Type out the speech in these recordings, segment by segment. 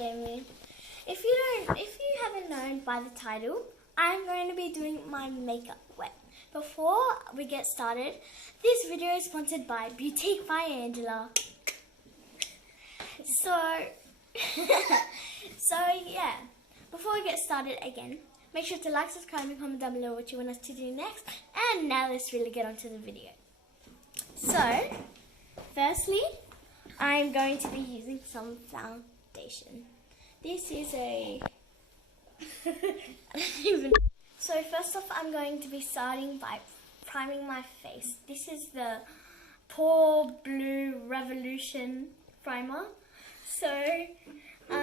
Jamie. If you haven't known by the title, I'm going to be doing my makeup wet. Before we get started, this video is sponsored by Boutique by Angela. So yeah, before we get started again, make sure to like, subscribe and comment down below what you want us to do next. And now let's really get onto the video. So, firstly, I'm going to be using some foundation. This is a... So first off, I'm going to be starting by priming my face. This is the Pore Blue Revolution primer. So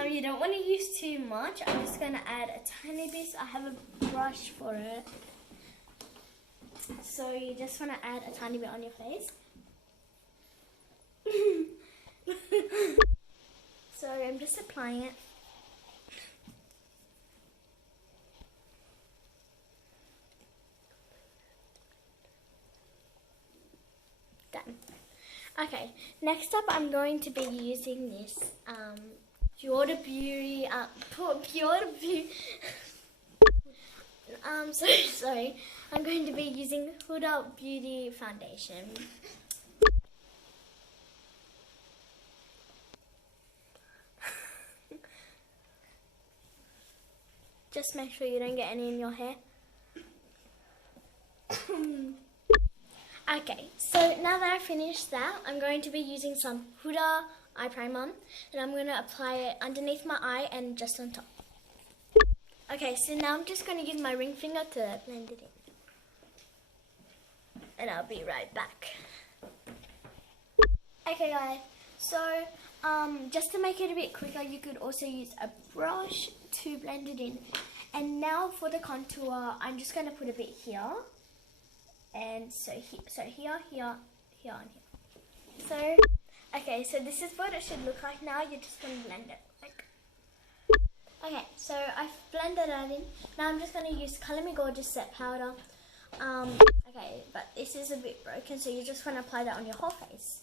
you don't want to use too much. I'm just going to add a tiny bit. I have a brush for it. So you just want to add a tiny bit on your face. So I'm just applying it. Done. Okay, next up I'm going to be using this Pure Beauty sorry. I'm going to be using Huda Beauty foundation. Just make sure you don't get any in your hair. Okay, so now that I've finished that, I'm going to be using some Huda eye primer, and I'm going to apply it underneath my eye and just on top. Okay, so now I'm just going to use my ring finger to blend it in. And I'll be right back. Okay guys, so just to make it a bit quicker, you could also use a brush to blend it in. And now for the contour, I'm just going to put a bit here. And so here, and here. So, okay, so this is what it should look like now. You're just going to blend it. Okay, so I've blended that in. Now I'm just going to use Colour Me Gorgeous Set Powder. Okay, but this is a bit broken, so you just want to apply that on your whole face.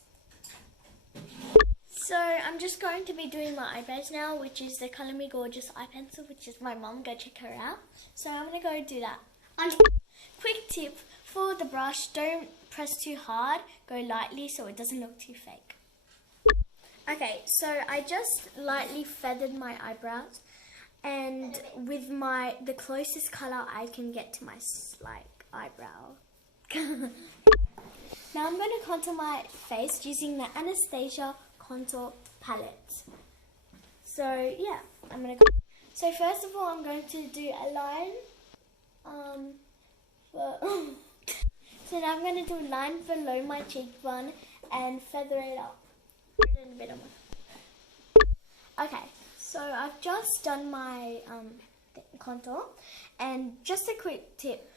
So I'm just going to be doing my eyebrows now, which is the Colour Me Gorgeous eye pencil, which is my mum. Go check her out. So I'm going to go do that. Quick tip for the brush, don't press too hard, go lightly so it doesn't look too fake. Okay, so I just lightly feathered my eyebrows, and with the closest colour I can get to my eyebrow. Now I'm going to contour my face using the Anastasia Contour Palette. So yeah, so first of all I'm going to do a line. So now I'm going to do a line below my cheekbone and feather it up. Okay, so I've just done my contour, and just a quick tip,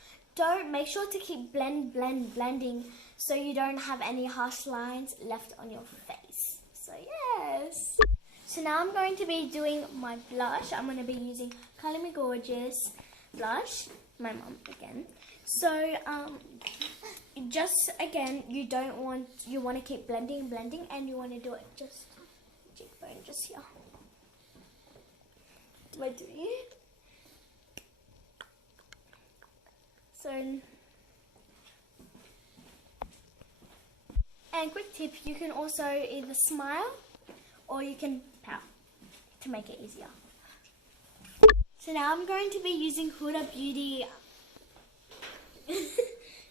make sure to keep blending so you don't have any harsh lines left on your face. So yes. So now I'm going to be doing my blush. I'm going to be using Colour Me Gorgeous blush, my mum again. So just again, you want to keep blending, and you want to do it just cheekbone, just here. Do I do it? So, and quick tip, you can also either smile or you can pout to make it easier. So now I'm going to be using Huda Beauty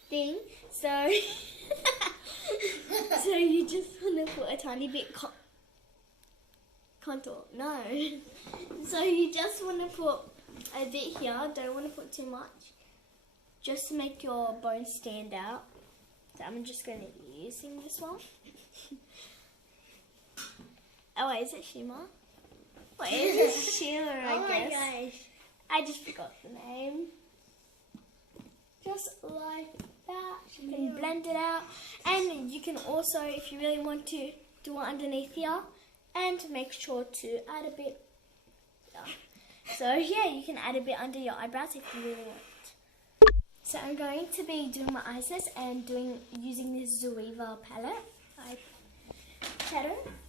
thing. So, so you just want to put a tiny bit contour. No. So you just want to put a bit here. Don't want to put too much, just to make your bones stand out. So I'm just going to be using this one. Oh wait, is it shimmer? Wait, is it shimmer? I guess. My gosh. I just forgot the name. Just like that. You can blend it out. And you can also, if you really want to, do it underneath here. And make sure to add a bit. Yeah. So yeah, you can add a bit under your eyebrows if you really want. So I'm going to be doing my eyes and using this Zoeva palette.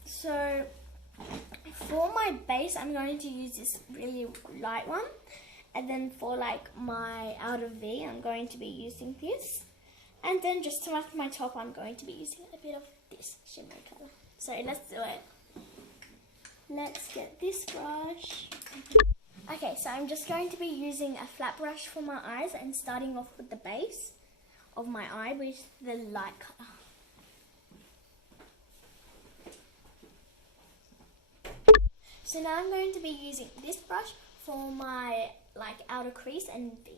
So For my base, I'm going to use this really light one. And then for like my outer V, I'm going to be using this. And then just to mark my top, I'm going to be using a bit of this shimmery colour. So let's do it. Let's get this brush. Okay, so I'm just going to be using a flat brush for my eyes and starting off with the base of my eye with the light colour. So now I'm going to be using this brush for my like outer crease and V.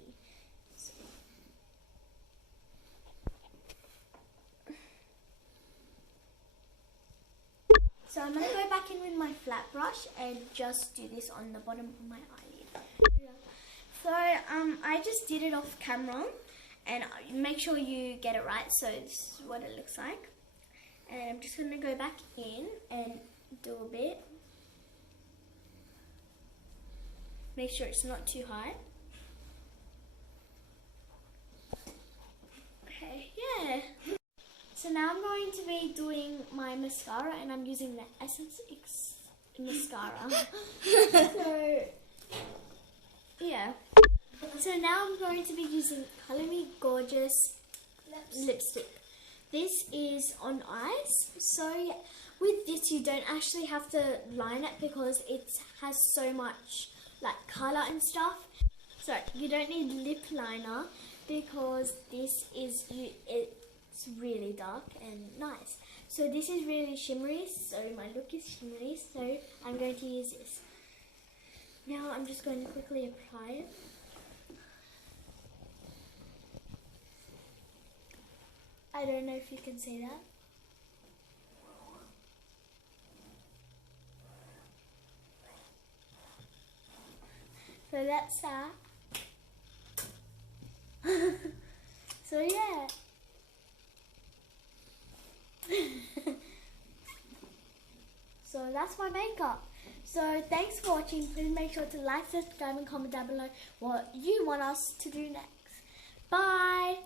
So I'm going to go back in with my flat brush and just do this on the bottom of my eyelid. So I just did it off camera, and make sure you get it right. So this is what it looks like. And I'm just going to go back in and do a bit. Make sure it's not too high. Okay, yeah. So now I'm going to be doing my mascara, and I'm using the Essence X mascara. So, yeah. So now I'm going to be using Color Me Gorgeous lipstick. This is on ice. So yeah, with this you don't actually have to line it because it has so much like colour and stuff. So you don't need lip liner because this is it's really dark and nice. So this is really shimmery, so my look is shimmery, so I'm going to use this. Now I'm just going to quickly apply it. I don't know if you can see that. So that's that. So yeah. So that's my makeup. So thanks for watching. Please make sure to like, subscribe and comment down below what you want us to do next. Bye.